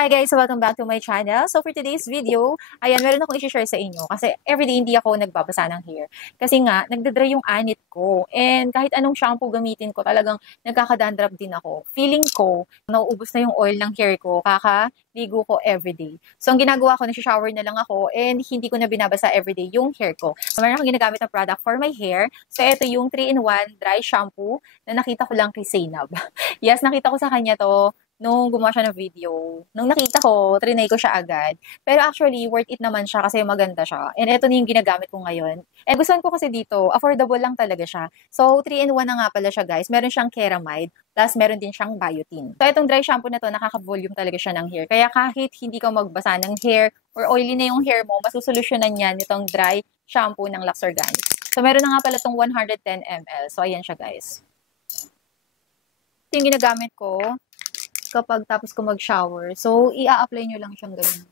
Hi guys! Welcome back to my channel. So for today's video, ayan, meron akong i-share sa inyo kasi everyday hindi ako nagbabasa ng hair. Kasi nga, nagdadry yung anit ko. And kahit anong shampoo gamitin ko, talagang nagkakadandruff din ako. Feeling ko, nauubos na yung oil ng hair ko, kakaligo ko everyday. So ang ginagawa ko, nag-shower na lang ako and hindi ko na binabasa everyday yung hair ko. So meron akong ginagamit na product for my hair. So ito yung 3-in-1 dry shampoo na nakita ko lang kay Zainab. Yes, nakita ko sa kanya to nung gumawa siya ng video. Nung nakita ko, trinay ko siya agad. Pero actually, worth it naman siya kasi maganda siya. And ito na yung ginagamit ko ngayon. And gustuhan ko kasi dito, affordable lang talaga siya. So, 3-in-1 na nga pala siya guys. Meron siyang ceramide, plus meron din siyang biotin. So, itong dry shampoo na to, nakaka-volume talaga siya ng hair. Kaya kahit hindi ka magbasa ng hair or oily na yung hair mo, masusolusyonan yan itong dry shampoo ng Lux Organics. So, meron na nga pala itong 110 ml. So, ayan siya guys. Ito yung ginagamit ko kapag tapos ko mag-shower. So, i-a-apply nyo lang siyang ganun.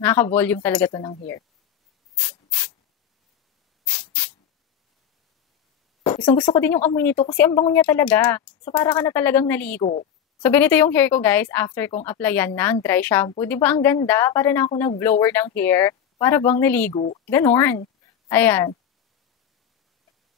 Nakaka-volume talaga to ng hair. Gusto ko din yung amoy nito kasi ang bango niya talaga. So, para ka na talagang naligo. So, ganito yung hair ko guys after kong applyan ng dry shampoo. Diba ang ganda? Para na ako nag-blower ng hair. Para bang naligo. Ganon. Ayan.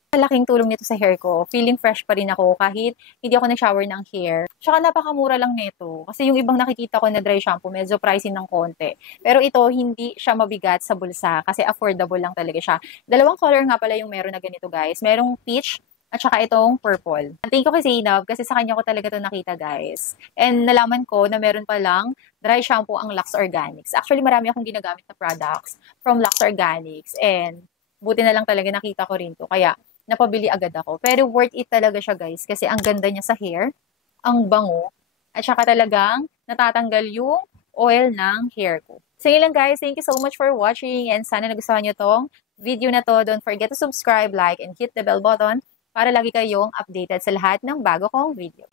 Malaking tulong nito sa hair ko. Feeling fresh pa rin ako kahit hindi ako nag-shower ng hair. Tsaka napakamura lang nito. Kasi yung ibang nakikita ko na dry shampoo, medyo pricey ng konti. Pero ito, hindi siya mabigat sa bulsa kasi affordable lang talaga siya. Dalawang color nga pala yung meron na ganito guys. Merong peach at saka itong purple. Thank you kay Zainab kasi sa kanya ko talaga ito nakita guys. And nalaman ko na meron palang dry shampoo ang Lux Organics. Actually, marami akong ginagamit na products from Lux Organics. And buti na lang talaga nakita ko rin to. Kaya napabili agad ako. Pero worth it talaga siya guys kasi ang ganda niya sa hair, ang bango, at saka talagang natatanggal yung oil ng hair ko. So yun lang guys, thank you so much for watching and sana nagustuhan nyo tong video na to. Don't forget to subscribe, like, and hit the bell button para lagi kayong updated sa lahat ng bago kong video.